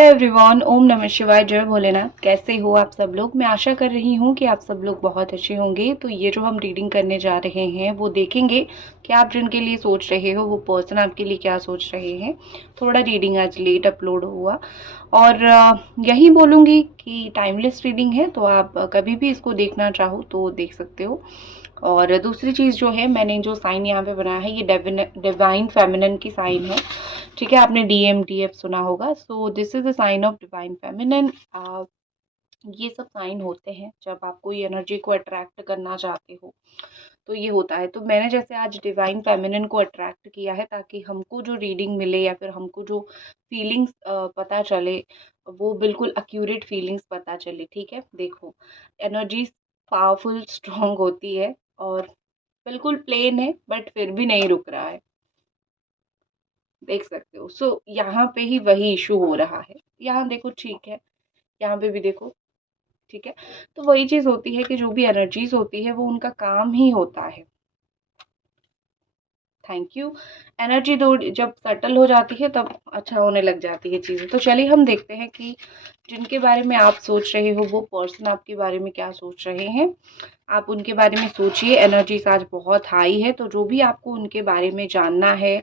Hello everyone, ओम नमः शिवाय, जय भोलेनाथ। कैसे हो आप सब लोग? मैं आशा कर रही हूँ कि आप सब लोग बहुत अच्छे होंगे। तो ये जो हम रीडिंग करने जा रहे हैं वो देखेंगे कि आप जिनके लिए सोच रहे हो वो पर्सन आपके लिए क्या सोच रहे हैं। थोड़ा रीडिंग आज लेट अपलोड हुआ और यही बोलूँगी कि टाइमलेस रीडिंग है, तो आप कभी भी इसको देखना चाहो तो देख सकते हो। और दूसरी चीज़ जो है, मैंने जो साइन यहाँ पे बनाया है ये डिवाइन फेमिनिन की साइन है। ठीक है, आपने DMDF सुना होगा। So this is the sign of divine feminine. ये सब साइन होते हैं जब आप कोई एनर्जी को अट्रैक्ट करना चाहते हो, तो ये होता है। तो मैंने जैसे आज डिवाइन फेमिनिन को अट्रैक्ट किया है ताकि हमको जो रीडिंग मिले या फिर हमको जो फीलिंग्स पता चले, वो बिल्कुल एक्यूरेट फीलिंग्स पता चले। ठीक है, देखो, एनर्जी पावरफुल स्ट्रांग होती है और बिल्कुल प्लेन है बट फिर भी नहीं रुक रहा है, देख सकते हो। यहाँ पे ही वही इशू हो रहा है। यहाँ देखो, ठीक है, यहाँ पे भी देखो, ठीक है। तो वही चीज होती है कि जो भी एनर्जीज होती है वो उनका काम ही होता है। Thank you. एनर्जी दो जब सेटल हो जाती है तब अच्छा होने लग जाती है चीजें। तो चलिए हम देखते हैं कि जिनके बारे में आप सोच रहे हो वो पर्सन आपके बारे में क्या सोच रहे हैं। आप उनके बारे में सोचिए। एनर्जीज आज बहुत हाई है, तो जो भी आपको उनके बारे में जानना है,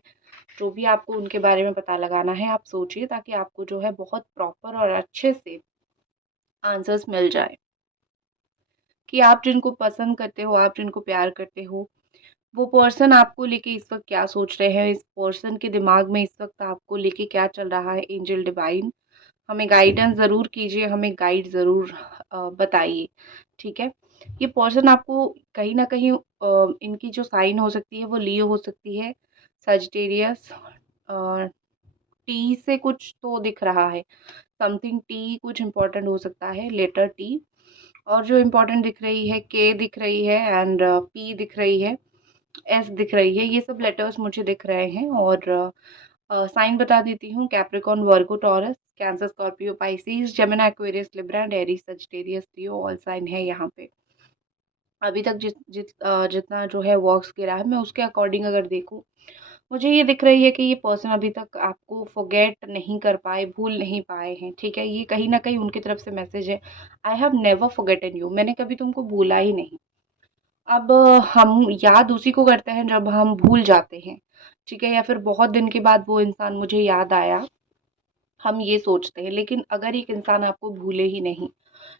जो भी आपको उनके बारे में पता लगाना है, आप सोचिए ताकि आपको जो है बहुत प्रॉपर और अच्छे से आंसर्स मिल जाए कि आप जिनको पसंद करते हो, आप जिनको प्यार करते हो, वो पर्सन आपको लेके इस वक्त क्या सोच रहे हैं। इस पर्सन के दिमाग में इस वक्त आपको लेके क्या चल रहा है। एंजल डिवाइन, हमें गाइडेंस ज़रूर कीजिए, हमें गाइड ज़रूर बताइए। ठीक है, ये पर्सन आपको कहीं ना कहीं इनकी जो साइन हो सकती है वो लियो हो सकती है, सजिटेरियस। टी से कुछ तो दिख रहा है, समथिंग टी कुछ इम्पोर्टेंट हो सकता है, लेटर टी। और जो इम्पोर्टेंट दिख रही है, के दिख रही है एंड पी दिख रही है, एस दिख रही है। ये सब लेटर्स मुझे दिख रहे हैं। और साइन बता देती हूँ, Capricorn, Virgo, Taurus, Cancer, Scorpio, Pisces, Gemini, Aquarius, Libra, Aries, Sagittarius, Leo, all sign है यहाँ पे। अभी तक जितना जो है वर्क्स गिरा है, मैं उसके अकॉर्डिंग अगर देखूँ, मुझे ये दिख रही है कि ये पर्सन अभी तक आपको फॉरगेट नहीं कर पाए, भूल नहीं पाए हैं। ठीक है, ये कहीं ना कहीं उनकी तरफ से मैसेज है, I have never forgotten you, मैंने कभी तुमको भूला ही नहीं। अब हम याद उसी को करते हैं जब हम भूल जाते हैं। ठीक है, या फिर बहुत दिन के बाद वो इंसान मुझे याद आया, हम ये सोचते हैं। लेकिन अगर एक इंसान आपको भूले ही नहीं,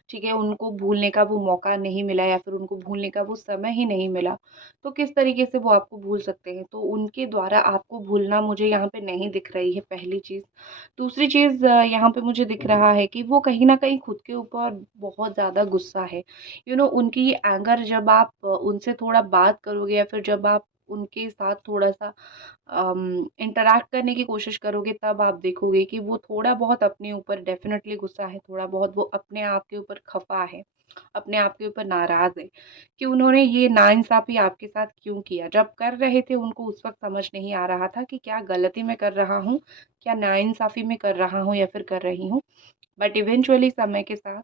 ठीक है, उनको भूलने का वो मौका नहीं मिला या फिर उनको भूलने का वो समय ही नहीं मिला, तो किस तरीके से वो आपको भूल सकते हैं। तो उनके द्वारा आपको भूलना मुझे यहाँ पे नहीं दिख रही है, पहली चीज़। दूसरी चीज़, यहाँ पे मुझे दिख रहा है कि वो कहीं ना कहीं खुद के ऊपर बहुत ज़्यादा गुस्सा है। उनकी ये एंगर, जब आप उनसे थोड़ा बात करोगे या फिर जब आप उनके साथ थोड़ा सा इंटरैक्ट करने की कोशिश करोगे, तब आप देखोगे कि वो थोड़ा बहुत अपने ऊपर डेफिनेटली गुस्सा है, थोड़ा बहुत वो अपने आप के ऊपर खफा है, अपने आप के ऊपर नाराज है कि उन्होंने ये नाइंसाफी आपके साथ क्यों किया। जब कर रहे थे उनको उस वक्त समझ नहीं आ रहा था कि क्या गलती मैं कर रहा हूँ, क्या नाइंसाफी में कर रहा हूँ या फिर कर रही हूँ। बट इवेंचुअली समय के साथ,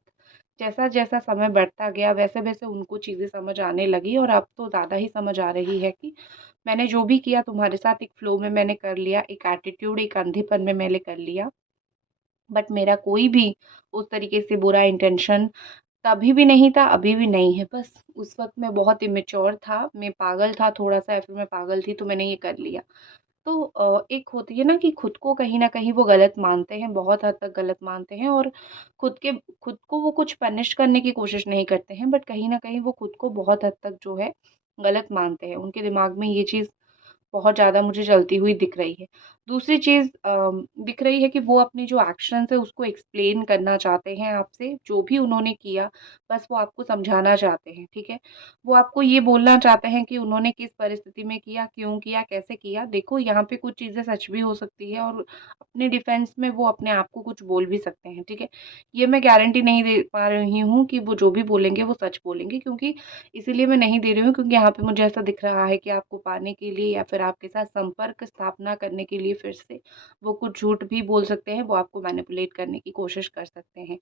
जैसा जैसा समय बढ़ता गया, वैसे वैसे उनको चीज़ें समझ आने लगी और अब तो ज़्यादा ही समझ आ रही है कि मैंने जो भी किया तुम्हारे साथ एक फ्लो में मैंने कर लिया, एक एटीट्यूड, एक अंधेपन में मैंने कर लिया। बट मेरा कोई भी उस तरीके से बुरा इंटेंशन तभी भी नहीं था, अभी भी नहीं है। बस उस वक्त मैं बहुत इमेच्योर था, मैं पागल था थोड़ा सा, या फिर मैं पागल थी तो मैंने ये कर लिया। तो एक होती है ना कि खुद को कहीं न कहीं वो गलत मानते हैं, बहुत हद तक गलत मानते हैं और खुद को वो कुछ पनिश करने की कोशिश नहीं करते हैं, बट कहीं न कहीं वो खुद को बहुत हद तक जो है गलत मानते हैं। उनके दिमाग में ये चीज़ बहुत ज़्यादा मुझे चलती हुई दिख रही है। दूसरी चीज़ दिख रही है कि वो अपने जो एक्शन्स है उसको एक्सप्लेन करना चाहते हैं आपसे, जो भी उन्होंने किया, बस वो आपको समझाना चाहते हैं, ठीक है? वो आपको ये बोलना चाहते हैं कि उन्होंने किस परिस्थिति में किया, क्यों किया, कैसे किया। देखो, यहाँ पे कुछ चीज़ें सच भी हो सकती है और अपने डिफेंस में वो अपने आप को कुछ बोल भी सकते हैं, ठीक है? ये मैं गारंटी नहीं दे पा रही हूँ कि वो जो भी बोलेंगे वो सच बोलेंगे, क्योंकि इसीलिए मैं नहीं दे रही हूँ क्योंकि यहाँ पे मुझे ऐसा दिख रहा है कि आपको पाने के लिए या फिर आपके साथ संपर्क स्थापना करने के लिए फिर से वो कुछ झूठ भी बोल सकते हैं, वो आपको मैनिपुलेट करने की कोशिश कर सकते हैं।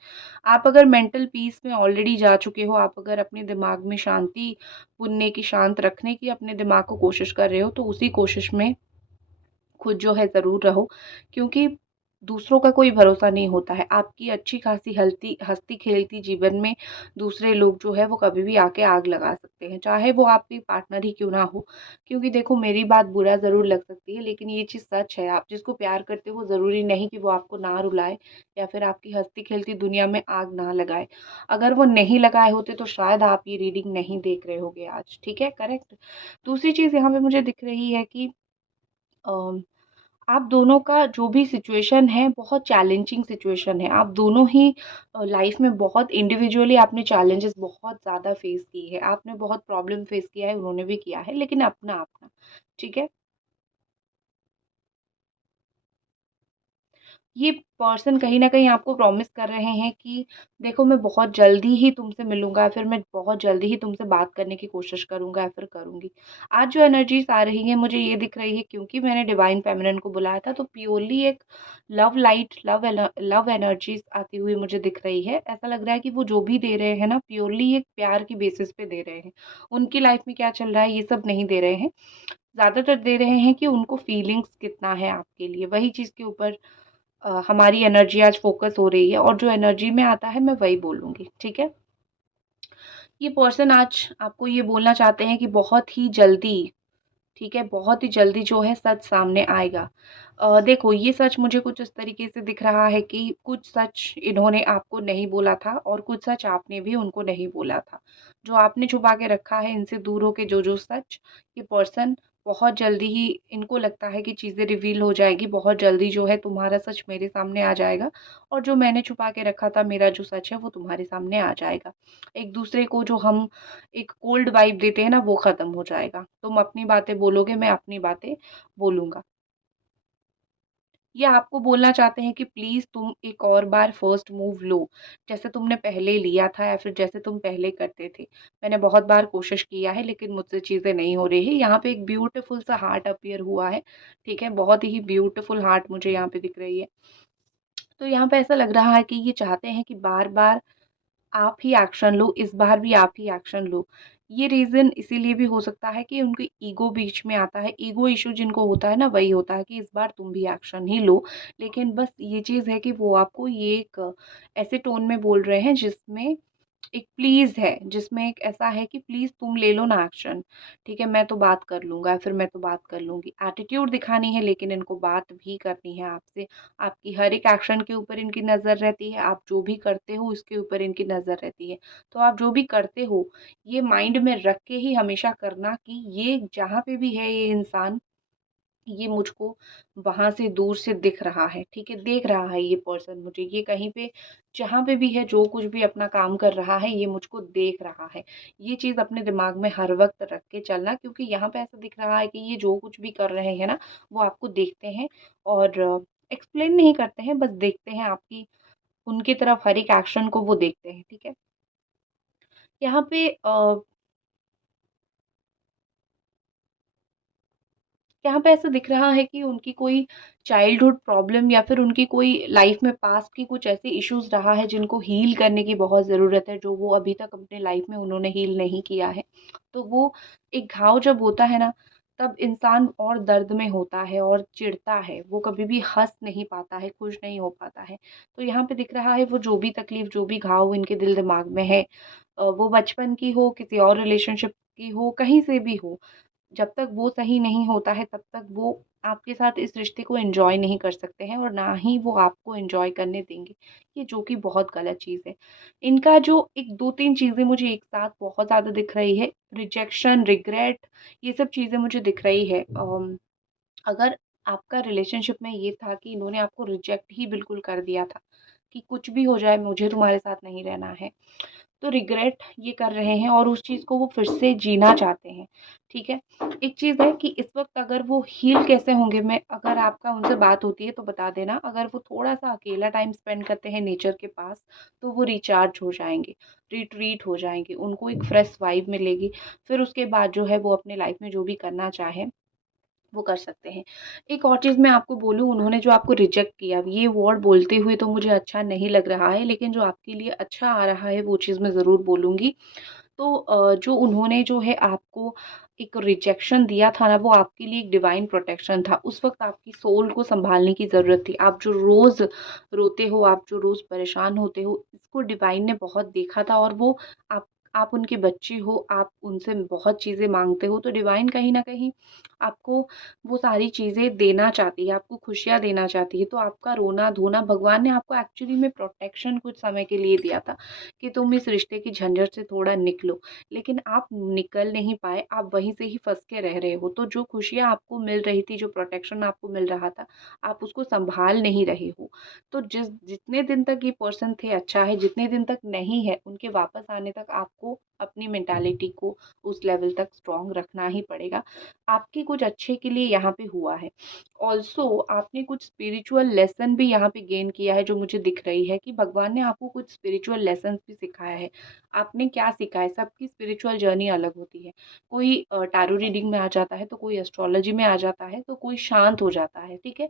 आप अगर मेंटल पीस में ऑलरेडी जा चुके हो, आप अगर अपने दिमाग में शांति बुनने की, शांत रखने की अपने दिमाग को कोशिश कर रहे हो, तो उसी कोशिश में खुद जो है ज़रूर रहो, क्योंकि दूसरों का कोई भरोसा नहीं होता है। आपकी अच्छी खासी हलती हँसती खेलती जीवन में दूसरे लोग जो है वो कभी भी आके आग लगा सकते हैं, चाहे वो आपकी पार्टनर ही क्यों ना हो। क्योंकि देखो, मेरी बात बुरा ज़रूर लग सकती है, लेकिन ये चीज़ सच है। आप जिसको प्यार करते हो, ज़रूरी नहीं कि वो आपको ना रुलाए या फिर आपकी हँसती खेलती दुनिया में आग ना लगाए। अगर वो नहीं लगाए होते तो शायद आप ये रीडिंग नहीं देख रहे होगे आज, ठीक है? करेक्ट। दूसरी चीज़ यहाँ पे मुझे दिख रही है कि अ आप दोनों का जो भी सिचुएशन है बहुत चैलेंजिंग सिचुएशन है। आप दोनों ही लाइफ में बहुत इंडिविजुअली आपने चैलेंजेस बहुत ज़्यादा फेस की है। आपने बहुत प्रॉब्लम फेस किया है, उन्होंने भी किया है, लेकिन अपना-अपना, ठीक है? ये पर्सन कहीं न कहीं आपको प्रॉमिस कर रहे हैं कि देखो, मैं बहुत जल्दी ही तुमसे मिलूँगा, फिर मैं बहुत जल्दी ही तुमसे बात करने की कोशिश करूँगा या फिर करूँगी। आज जो एनर्जीज़ आ रही हैं मुझे ये दिख रही है, क्योंकि मैंने डिवाइन फेमिनिन को बुलाया था, तो प्योरली एक लव लाइट, लव एनर्जीज़ आती हुई मुझे दिख रही है। ऐसा लग रहा है कि वो जो भी दे रहे हैं ना, प्योरली एक प्यार की बेसिस पे दे रहे हैं। उनकी लाइफ में क्या चल रहा है ये सब नहीं दे रहे हैं। ज़्यादातर दे रहे हैं कि उनको फीलिंग्स कितना है आपके लिए, वही चीज़ के ऊपर हमारी एनर्जी आज फ़ोकस हो रही है, और जो एनर्जी में आता है मैं वही बोलूँगी, ठीक है? ये पर्सन आज आपको ये बोलना चाहते हैं कि बहुत ही जल्दी, ठीक है, बहुत ही जल्दी जो है सच सामने आएगा। देखो, ये सच मुझे कुछ इस तरीके से दिख रहा है कि कुछ सच इन्होंने आपको नहीं बोला था और कुछ सच आपने भी उनको नहीं बोला था। जो आपने छुपा के रखा है इनसे दूर होके, जो-जो सच, ये पर्सन बहुत जल्दी ही, इनको लगता है कि चीज़ें रिवील हो जाएगी, बहुत जल्दी जो है तुम्हारा सच मेरे सामने आ जाएगा, और जो मैंने छुपा के रखा था, मेरा जो सच है वो तुम्हारे सामने आ जाएगा। एक-दूसरे को जो हम एक कोल्ड वाइब देते हैं ना, वो खत्म हो जाएगा। तुम अपनी बातें बोलोगे, मैं अपनी बातें बोलूँगा। ये आपको बोलना चाहते हैं कि प्लीज़ तुम एक और बार फर्स्ट मूव लो, जैसे तुमने पहले लिया था या फिर जैसे तुम पहले करते थे। मैंने बहुत बार कोशिश किया है, लेकिन मुझसे चीज़ें नहीं हो रही है। यहाँ पे एक ब्यूटीफुल सा हार्ट अपीयर हुआ है, ठीक है? बहुत ही ब्यूटीफुल हार्ट मुझे यहाँ पे दिख रही है। तो यहाँ पे ऐसा लग रहा है कि ये चाहते हैं कि बार-बार आप ही एक्शन लो, इस बार भी आप ही एक्शन लो। ये रीज़न इसीलिए भी हो सकता है कि उनकी ईगो बीच में आता है। ईगो इश्यू जिनको होता है ना, वही होता है कि इस बार तुम भी एक्शन ही लो। लेकिन बस ये चीज़ है कि वो आपको ये एक ऐसे टोन में बोल रहे हैं जिसमें एक प्लीज़ है, जिसमें एक ऐसा है कि प्लीज़ तुम ले लो ना एक्शन, ठीक है? मैं तो बात कर लूँगा, फिर मैं तो बात कर लूँगी। एटीट्यूड दिखानी है, लेकिन इनको बात भी करनी है आपसे। आपकी हर एक एक्शन के ऊपर इनकी नज़र रहती है, आप जो भी करते हो उसके ऊपर इनकी नज़र रहती है। तो आप जो भी करते हो, ये माइंड में रख के ही हमेशा करना कि ये जहाँ पे भी है ये इंसान, ये मुझको वहाँ से दूर से दिख रहा है, ठीक है? देख रहा है ये पर्सन मुझे, ये कहीं पे जहाँ पे भी है, जो कुछ भी अपना काम कर रहा है, ये मुझको देख रहा है। ये चीज़ अपने दिमाग में हर वक़्त रख के चलना, क्योंकि यहाँ पे ऐसा दिख रहा है कि ये जो कुछ भी कर रहे हैं ना, वो आपको देखते हैं और एक्सप्लेन नहीं करते हैं, बस देखते हैं आपकी, उनकी तरफ हर एक एक्शन को वो देखते हैं, ठीक है? यहाँ पे यहाँ पे ऐसा दिख रहा है कि उनकी कोई चाइल्डहुड प्रॉब्लम या फिर उनकी कोई लाइफ में पास्ट की कुछ ऐसे इश्यूज रहा है जिनको हील करने की बहुत ज़रूरत है, जो वो अभी तक अपने लाइफ में उन्होंने हील नहीं किया है। तो वो एक घाव जब होता है ना, तब इंसान और दर्द में होता है और चिढ़ता है, वो कभी भी हंस नहीं पाता है, खुश नहीं हो पाता है। तो यहाँ पे दिख रहा है वो जो भी तकलीफ, जो भी घाव इनके दिल दिमाग में है, वो बचपन की हो, किसी और रिलेशनशिप की हो, कहीं से भी हो, जब तक वो सही नहीं होता है, तब तक वो आपके साथ इस रिश्ते को एन्जॉय नहीं कर सकते हैं और ना ही वो आपको एन्जॉय करने देंगे। ये जो कि बहुत गलत चीज़ है। इनका जो एक 2-3 चीज़ें मुझे एक साथ बहुत ज़्यादा दिख रही है, रिजेक्शन, रिग्रेट, ये सब चीज़ें मुझे दिख रही है। अगर आपका रिलेशनशिप में ये था कि इन्होंने आपको रिजेक्ट ही बिल्कुल कर दिया था, कि कुछ भी हो जाए मुझे तुम्हारे साथ नहीं रहना है। तो रिग्रेट ये कर रहे हैं और उस चीज़ को वो फिर से जीना चाहते हैं, ठीक है? एक चीज़ है कि इस वक़्त अगर वो हील कैसे होंगे, मैं अगर आपका उनसे बात होती है तो बता देना। अगर वो थोड़ा-सा अकेला टाइम स्पेंड करते हैं नेचर के पास, तो वो रिचार्ज हो जाएँगे, रिट्रीट हो जाएँगे, उनको एक फ्रेश वाइब मिलेगी। फिर उसके बाद जो है वो अपने लाइफ़ में जो भी करना चाहें, वो कर सकते हैं। एक और चीज़ मैं आपको बोलूँ, उन्होंने जो आपको रिजेक्ट किया, ये वर्ड बोलते हुए तो मुझे अच्छा नहीं लग रहा है, लेकिन जो आपके लिए अच्छा आ रहा है वो चीज़ मैं ज़रूर बोलूँगी। तो जो उन्होंने जो है आपको एक रिजेक्शन दिया था ना, वो आपके लिए एक डिवाइन प्रोटेक्शन था। उस वक़्त आपकी सोल को सँभालने की ज़रूरत थी। आप जो रोज़ रोते हो, आप जो रोज़ परेशान होते हो, इसको डिवाइन ने बहुत देखा था और वो आप आप उनके बच्चे हो, आप उनसे बहुत चीज़ें माँगते हो, तो डिवाइन कहीं न कहीं आपको वो सारी चीज़ें देना चाहती है, आपको खुशियाँ देना चाहती है। तो आपका रोना-धोना भगवान ने आपको एक्चुअली में प्रोटेक्शन कुछ समय के लिए दिया था कि तुम इस रिश्ते की झंझट से थोड़ा निकलो। लेकिन आप निकल नहीं पाए, आप वहीं से ही फँस के रह रहे हो। तो जो खुशियाँ आपको मिल रही थी, जो प्रोटेक्शन आपको मिल रहा था, आप उसको सँभाल नहीं रहे हो। तो जितने दिन तक ये पर्सन थे अच्छा है, जितने दिन तक नहीं है, उनके वापस आने तक आपको अपनी मेंटालिटी को उस लेवल तक स्ट्रॉन्ग रखना ही पड़ेगा। आपके कुछ अच्छे के लिए यहाँ पे हुआ है। ऑल्सो आपने कुछ स्पिरिचुअल लेसन भी यहाँ पे गेन किया है, जो मुझे दिख रही है कि भगवान ने आपको कुछ स्पिरिचुअल लेसन्स भी सिखाया है। आपने क्या सीखा है? सबकी स्पिरिचुअल जर्नी अलग होती है। कोई टैरो रीडिंग में आ जाता है, तो कोई एस्ट्रोलॉजी में आ जाता है, तो कोई शांत हो जाता है, ठीक है?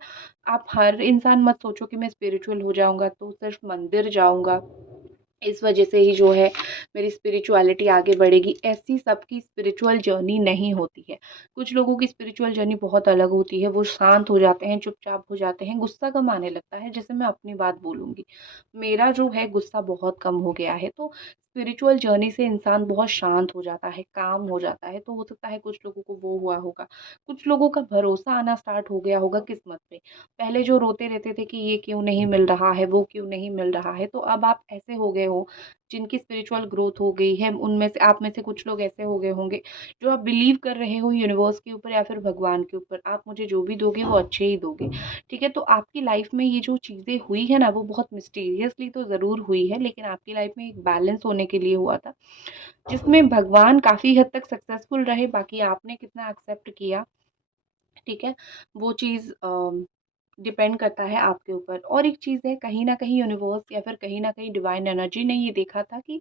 आप हर इंसान मत सोचो कि मैं स्पिरिचुअल हो जाऊँगा तो सिर्फ मंदिर जाऊँगा, इस वजह से ही जो है मेरी स्पिरिचुअलिटी आगे बढ़ेगी। ऐसी सबकी स्पिरिचुअल जर्नी नहीं होती है। कुछ लोगों की स्पिरिचुअल जर्नी बहुत अलग होती है, वो शांत हो जाते हैं, चुपचाप हो जाते हैं, गुस्सा कम आने लगता है। जैसे मैं अपनी बात बोलूँगी, मेरा जो है गुस्सा बहुत कम हो गया है, तो स्पिरिचुअल जर्नी से इंसान बहुत शांत हो जाता है, काम हो जाता है। तो हो सकता है कुछ लोगों को वो हुआ होगा। कुछ लोगों का भरोसा आना स्टार्ट हो गया होगा किस्मत पे। पहले जो रोते रहते थे कि ये क्यों नहीं मिल रहा है, वो क्यों नहीं मिल रहा है, तो अब आप ऐसे हो गए हो, जिनकी स्पिरिचुअल ग्रोथ हो गई है, उनमें से आप में से कुछ लोग ऐसे हो गए होंगे, जो आप बिलीव कर रहे हो यूनिवर्स के ऊपर या फिर भगवान के ऊपर, आप मुझे जो भी दोगे वो अच्छे ही दोगे, ठीक है? तो आपकी लाइफ में ये जो चीज़ें हुई है ना, वो बहुत मिस्टीरियसली तो ज़रूर हुई है, लेकिन आपकी लाइफ में एक बैलेंस होने के लिए हुआ था, जिसमें भगवान काफ़ी हद तक सक्सेसफुल रहे, बाकी आपने कितना एक्सेप्ट किया, ठीक है? वो चीज़ डिपेंड करता है आपके ऊपर। और एक चीज़ है, कहीं न कहीं यूनिवर्स या फिर कहीं न कहीं डिवाइन एनर्जी ने ये देखा था कि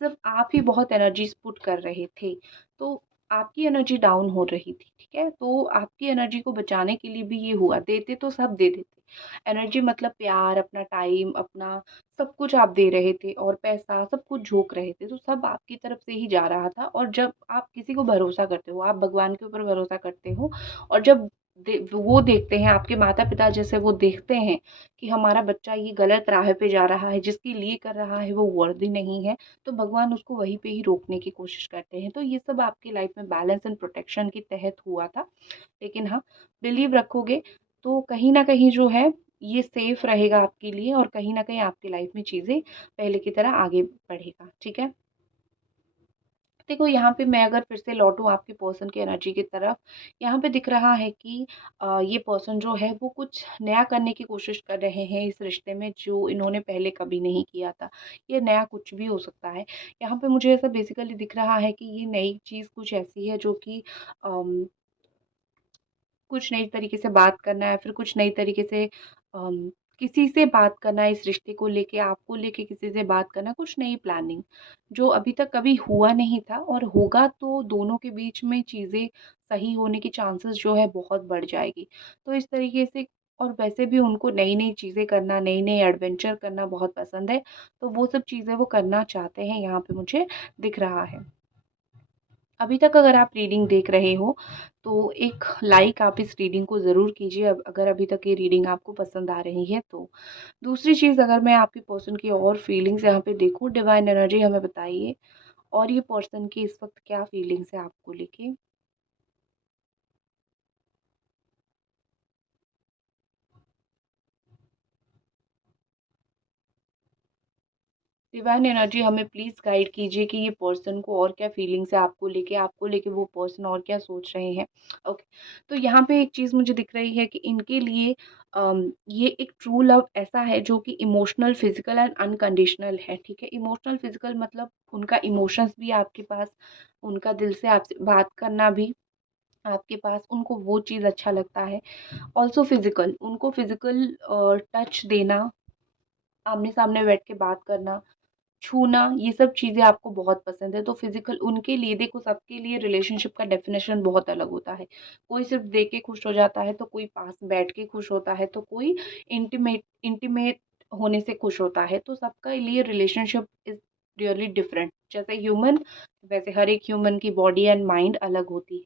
सिर्फ़ आप ही बहुत एनर्जीज़ पुट कर रहे थे। तो आपकी एनर्जी डाउन हो रही थी, ठीक है? तो आपकी एनर्जी को बचाने के लिए भी ये हुआ, देते तो सब दे देते। एनर्जी मतलब प्यार, अपना टाइम, अपना सब कुछ आप दे रहे थे और पैसा सब कुछ झोंक रहे थे, तो सब आपकी तरफ से ही जा रहा था। और जब आप किसी को भरोसा करते हो, आप भगवान के ऊपर भरोसा करते हो और जब वो देखते हैं, आपके माता-पिता जैसे वो देखते हैं कि हमारा बच्चा ये गलत राह पे जा रहा है, जिसके लिए कर रहा है वो वर्दी नहीं है, तो भगवान उसको वहीं पे ही रोकने की कोशिश करते हैं। तो ये सब आपकी लाइफ में बैलेंस एंड प्रोटेक्शन के तहत हुआ था। लेकिन हाँ, बिलीव रखोगे तो कहीं न कहीं जो है ये सेफ रहेगा आपके लिए और कहीं न कहीं आपकी लाइफ में चीज़ें पहले की तरह आगे बढ़ेगा, ठीक है? देखो, यहाँ पे मैं अगर फिर से लौटूँ आपके पर्सन की एनर्जी की तरफ, यहाँ पे दिख रहा है कि ये पर्सन जो है वो कुछ नया करने की कोशिश कर रहे हैं इस रिश्ते में, जो इन्होंने पहले कभी नहीं किया था। ये नया कुछ भी हो सकता है। यहाँ पे मुझे ऐसा बेसिकली दिख रहा है कि ये नई चीज़ कुछ ऐसी है जो कि अम कुछ नई तरीके से बात करना है, फिर कुछ नई तरीके से किसी से बात करना है इस रिश्ते को लेके, आपको लेके किसी से बात करना, कुछ नई प्लानिंग, जो अभी तक कभी हुआ नहीं था और होगा तो दोनों के बीच में चीज़ें सही होने की चांसेस जो है बहुत बढ़ जाएगी। तो इस तरीके से, और वैसे भी उनको नई-नई चीज़ें करना, नई-नई एडवेंचर करना बहुत पसंद है, तो वो सब चीज़ें वो करना चाहते हैं, यहाँ पे मुझे दिख रहा है। अभी तक अगर आप रीडिंग देख रहे हो, तो एक लाइक आप इस रीडिंग को ज़रूर कीजिए, अब अगर अभी तक ये रीडिंग आपको पसंद आ रही है तो। दूसरी चीज़, अगर मैं आपके पर्सन की और फीलिंग्स यहाँ पे देखूँ, डिवाइन एनर्जी हमें बताइए और ये पर्सन की इस वक़्त क्या फीलिंग्स है आपको लेके? डिवाइन एनर्जी हमें प्लीज़ गाइड कीजिए कि ये पर्सन को और क्या फीलिंग्स है आपको लेके वो पर्सन और क्या सोच रहे हैं। ओके, तो यहाँ पे एक चीज़ मुझे दिख रही है कि इनके लिए ये एक ट्रू लव ऐसा है जो कि इमोशनल, फिजिकल एंड अनकंडीशनल है, ठीक है? इमोशनल, फिजिकल मतलब उनका इमोशंस भी आपके पास, उनका दिल से आपसे बात करना भी आपके पास, उनको वो चीज़ अच्छा लगता है। ऑल्सो फिजिकल, उनको फिजिकल टच देना, आमने-सामने बैठ के बात करना, छूना, ये सब चीज़ें आपको बहुत पसंद है। तो फ़िज़िकल उनके लिए, देखो सबके लिए रिलेशनशिप का डेफ़िनेशन बहुत अलग होता है। कोई सिर्फ़ दे के खुश हो जाता है, तो कोई पास बैठ के खुश होता है, तो कोई इंटिमेट इंटिमेट होने से खुश होता है। तो सबका लिए रिलेशनशिप इज़ रियली डिफरेंट। जैसे ह्यूमन, वैसे हर एक ह्यूमन की बॉडी एंड माइंड अलग होती है।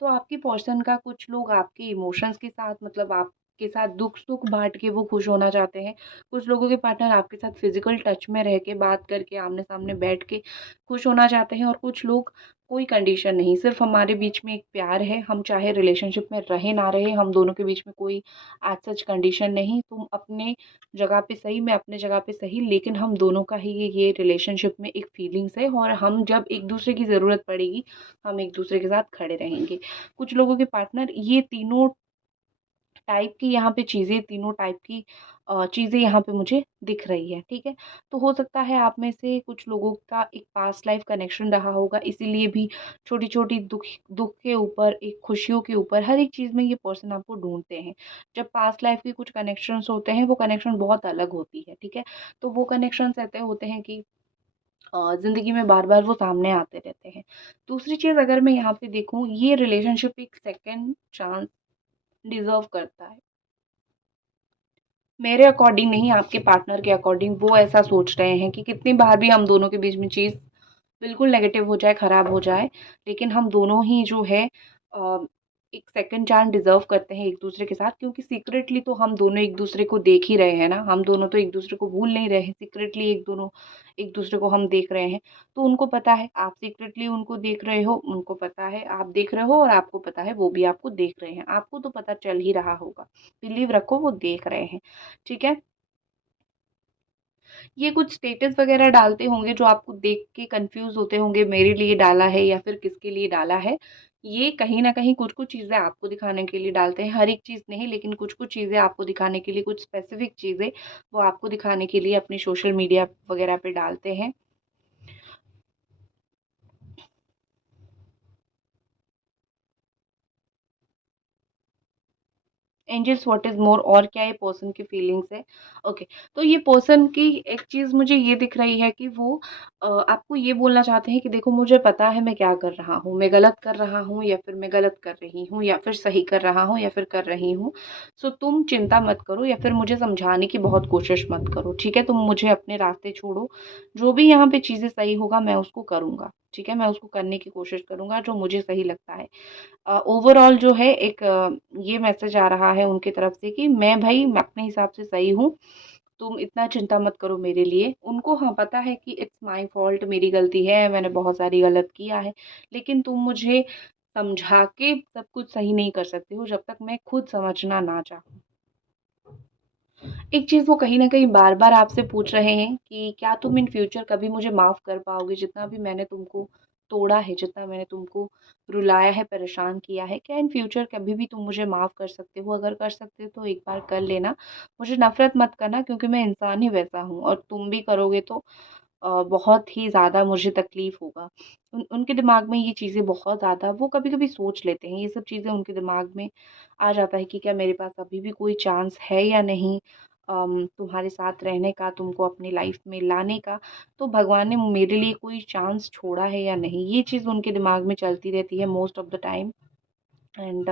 तो आपकी पर्सन का कुछ लोग आपके इमोशंस के साथ, मतलब आपके साथ दुख सुख बांट के वो खुश होना चाहते हैं। कुछ लोगों के पार्टनर आपके साथ फिजिकल टच में रह के, बात करके, आमने सामने बैठ के खुश होना चाहते हैं। और कुछ लोग कोई कंडीशन नहीं, सिर्फ हमारे बीच में एक प्यार है, हम चाहे रिलेशनशिप में रहे ना रहे, हम दोनों के बीच में कोई एज सच कंडीशन नहीं, तुम अपने जगह पे सही, मैं अपने जगह पे सही, लेकिन हम दोनों का ही ये रिलेशनशिप में एक फीलिंग्स है, और हम जब एक दूसरे की ज़रूरत पड़ेगी हम एक दूसरे के साथ खड़े रहेंगे। कुछ लोगों के पार्टनर ये तीनों टाइप की यहाँ पे चीज़ें, तीनों टाइप की चीज़ें यहाँ पे मुझे दिख रही है, ठीक है। तो हो सकता है आप में से कुछ लोगों का एक पास्ट लाइफ कनेक्शन रहा होगा, इसीलिए भी छोटी छोटी दुख दुख के ऊपर, एक खुशियों के ऊपर, हर एक चीज़ में ये पर्सन आपको ढूंढते हैं। जब पास्ट लाइफ के कुछ कनेक्शंस होते हैं, वो कनेक्शन बहुत अलग होती है, ठीक है। तो वो कनेक्शंस ऐसे होते हैं कि ज़िंदगी में बार बार वो सामने आते रहते हैं। दूसरी चीज़ अगर मैं यहाँ पे देखूँ, ये रिलेशनशिप एक सेकेंड चांस डिजर्व करता है। मेरे अकॉर्डिंग नहीं, आपके पार्टनर के अकॉर्डिंग वो ऐसा सोच रहे हैं कि कितनी बार भी हम दोनों के बीच में चीज़ बिल्कुल नेगेटिव हो जाए, खराब हो जाए, लेकिन हम दोनों ही जो है अ, एक सेकंड चांस डिजर्व करते हैं एक दूसरे के साथ, क्योंकि सीक्रेटली तो हम दोनों एक दूसरे को देख ही रहे हैं ना, हम दोनों तो एक दूसरे को भूल नहीं रहे हैं, सीक्रेटली एक दूसरे को हम देख रहे हैं। तो उनको पता है, आप सीक्रेटली उनको देख रहे हो, उनको पता है आप देख रहे हो, और आपको पता है वो भी आपको देख रहे हैं, आपको तो पता चल ही रहा होगा। बिलीव रखो वो देख रहे हैं, ठीक है। ये कुछ स्टेटस वगैरह डालते होंगे जो आपको देख के कंफ्यूज होते होंगे, मेरे लिए डाला है या फिर किसके लिए डाला है। ये कहीं ना कहीं कुछ कुछ चीज़ें आपको दिखाने के लिए डालते हैं, हर एक चीज़ नहीं, लेकिन कुछ कुछ चीज़ें आपको दिखाने के लिए, कुछ स्पेसिफिक चीज़ें वो आपको दिखाने के लिए अपनी सोशल मीडिया वगैरह पे डालते हैं। एंजल्स व्हाट इज मोर, और क्या ये पर्सन की फीलिंग्स है। ओके, तो ये पर्सन की एक चीज मुझे ये दिख रही है कि वो आपको ये बोलना चाहते हैं कि देखो मुझे पता है मैं क्या कर रहा हूँ, मैं गलत कर रहा हूँ या फिर मैं गलत कर रही हूँ, या फिर सही कर रहा हूँ या फिर कर रही हूँ। सो तुम चिंता मत करो, या फिर मुझे समझाने की बहुत कोशिश मत करो, ठीक है। तुम मुझे अपने रास्ते छोड़ो, जो भी यहाँ पे चीजें सही होगा मैं उसको करूंगा, ठीक है। मैं उसको करने की कोशिश करूंगा जो मुझे सही लगता है। ओवरऑल जो है एक ये मैसेज आ रहा है उनकी तरफ से कि मैं अपने हिसाब से सही हूँ, तुम इतना चिंता मत करो मेरे लिए। उनको हाँ पता है कि इट्स माय फॉल्ट, मेरी गलती है, मैंने बहुत सारी गलत किया है, लेकिन तुम मुझे समझा के सब कुछ सही नहीं कर सकते हो जब तक मैं खुद समझना ना चाहूँ। एक चीज़ वो कहीं न कहीं बार-बार आपसे पूछ रहे हैं कि क्या तुम इन फ्यूचर कभी मुझे माफ़ कर पाओगे? जितना भी मैंने तुमको तोड़ा है, जितना मैंने तुमको रुलाया है, परेशान किया है, क्या इन फ्यूचर कभी भी तुम मुझे माफ़ कर सकते हो? अगर कर सकते हो तो एक बार कर लेना। मुझे नफ़रत मत करना, क्योंकि मैं इंसान ही वैसा हूँ, और तुम भी करोगे तो बहुत ही ज़्यादा मुझे तकलीफ़ होगा। उनके दिमाग में ये चीज़ें बहुत ज़्यादा, वो कभी-कभी सोच लेते हैं, ये सब चीज़ें उनके दिमाग में आ जाता है कि क्या मेरे पास अभी भी कोई चांस है या नहीं तुम्हारे साथ रहने का, तुमको अपनी लाइफ़ में लाने का, तो भगवान ने मेरे लिए कोई चांस छोड़ा है या नहीं? ये चीज़ उनके दिमाग में चलती रहती है most of the time. And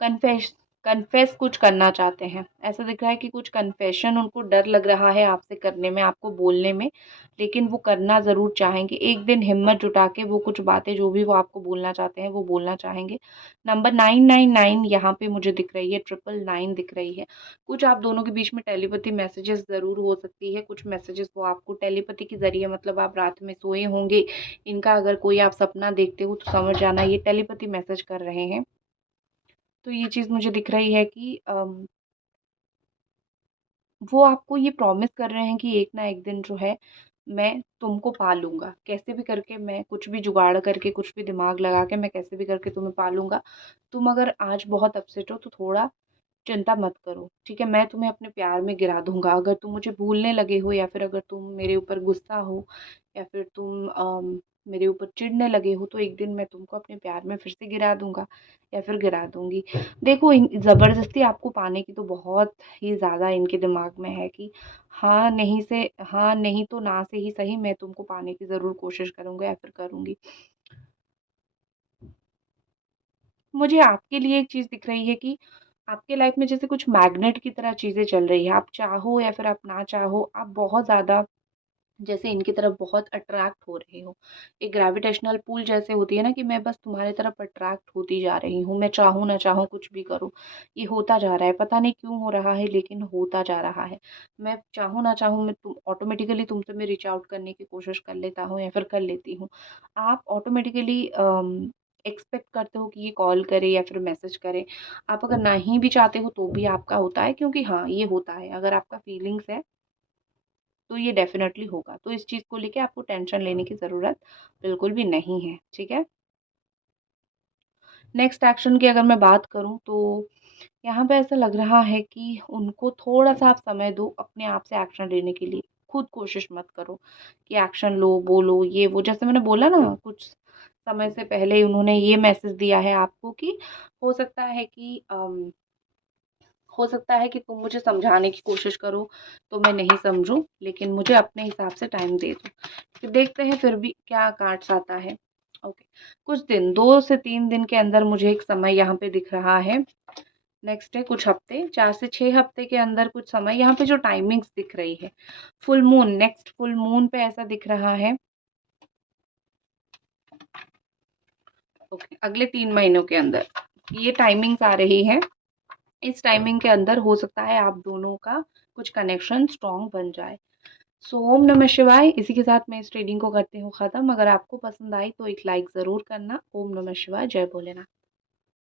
confess confess कुछ करना चाहते हैं। ऐसा दिख रहा है कि कुछ कन्फेशन उनको डर लग रहा है आपसे करने में, आपको बोलने में, लेकिन वो करना ज़रूर चाहेंगे। एक दिन हिम्मत जुटा के वो कुछ बातें जो भी वो आपको बोलना चाहते हैं, वो बोलना चाहेंगे। नंबर 999 यहाँ पे मुझे दिख रही है, 999 दिख रही है। कुछ आप दोनों के बीच में टेलीपैथी मैसेजेस ज़रूर हो सकती है। कुछ मैसेजेस वो आपको टेलीपैथी के ज़रिए, मतलब आप रात में सोए होंगे, इनका अगर कोई आप सपना देखते हो तो समझ जाना ये टेलीपैथी मैसेज कर रहे हैं। तो ये चीज़ मुझे दिख रही है कि वो आपको ये प्रॉमिस कर रहे हैं कि एक ना एक दिन जो है मैं तुमको पालूँगा। कैसे भी करके, मैं कुछ भी जुगाड़ करके, कुछ भी दिमाग लगा के, मैं कैसे भी करके तुम्हें पालूँगा। तुम अगर आज बहुत अपसेट हो तो थोड़ा चिंता मत करो, ठीक है? मैं तुम्हें अपने प्यार में गिरा दूँगा। अगर तुम मुझे भूलने लगे हो, या फिर अगर तुम मेरे ऊपर गुस्सा हो, या फिर तुम मेरे ऊपर चिढ़ने लगे हो, तो एक दिन मैं तुमको अपने प्यार में फिर से गिरा दूँगा, या फिर गिरा दूँगी। देखो, इन ज़बरदस्ती आपको पाने की तो बहुत ही ज़्यादा इनके दिमाग में है कि हाँ, नहीं से हाँ, नहीं तो ना से ही सही, मैं तुमको पाने की ज़रूर कोशिश करूँगा या फिर करूँगी। मुझे आपके लिए एक चीज़ दिख रही है कि आपके लाइफ में जैसे कुछ मैग्नेट की तरह चीज़ें चल रही है, आप चाहो या फिर आप ना चाहो, आप बहुत ज़्यादा जैसे इनकी तरफ बहुत अट्रैक्ट हो रहे हो। एक ग्रेविटेशनल पुल जैसे होती है ना, कि मैं बस तुम्हारी तरफ अट्रैक्ट होती जा रही हूँ, मैं चाहूँ ना चाहूँ कुछ भी करूँ, ये होता जा रहा है, पता नहीं क्यों हो रहा है लेकिन होता जा रहा है। मैं चाहूँ ना चाहूँ, मैं तुम ऑटोमेटिकली तुमसे मैं रीच आउट करने की कोशिश कर लेता हूँ या फिर कर लेती हूँ। आप ऑटोमेटिकली एक्सपेक्ट करते हो कि ये कॉल करे या फिर मैसेज करे। आप अगर नहीं भी चाहते हो तो भी आपका होता है, क्योंकि हाँ, ये होता है। अगर आपका फीलिंग्स है तो ये डेफ़िनेटली होगा। तो इस चीज़ को लेके आपको टेंशन लेने की ज़रूरत बिल्कुल भी नहीं है, ठीक है? नेक्स्ट एक्शन की अगर मैं बात करूँ तो यहाँ पे ऐसा लग रहा है कि उनको थोड़ा-सा आप समय दो अपने आप से एक्शन लेने के लिए। खुद कोशिश मत करो कि एक्शन लो, बोलो, ये वो। जैसे मैंने बोला ना, कुछ समय से पहले उन्होंने ये मैसेज दिया है आपको कि हो सकता है कि हो सकता है कि तुम मुझे समझाने की कोशिश करो तो मैं नहीं समझूं, लेकिन मुझे अपने हिसाब से टाइम दे दो। फिर देखते हैं फिर भी क्या कार्ड्स आता है। ओके, कुछ दिन, 2 से 3 दिन के अंदर मुझे एक समय यहाँ पे दिख रहा है। नेक्स्ट है कुछ हफ्ते, 4 से 6 हफ्ते के अंदर कुछ समय यहाँ पे जो टाइमिंग्स दिख रही है। Full moon, next full moon पे ऐसा दिख रहा है। ओके, अगले 3 महीनों के अंदर ये टाइमिंग्स आ रही है। इस टाइमिंग के अंदर हो सकता है आप दोनों का कुछ कनेक्शन स्ट्रॉन्ग बन जाए। सो ओम नमः शिवाय। इसी के साथ मैं इस रीडिंग को करती हूँ ख़त्म। अगर आपको पसंद आई तो एक लाइक ज़रूर करना। ओम नमः शिवाय। जय भोलेनाथ।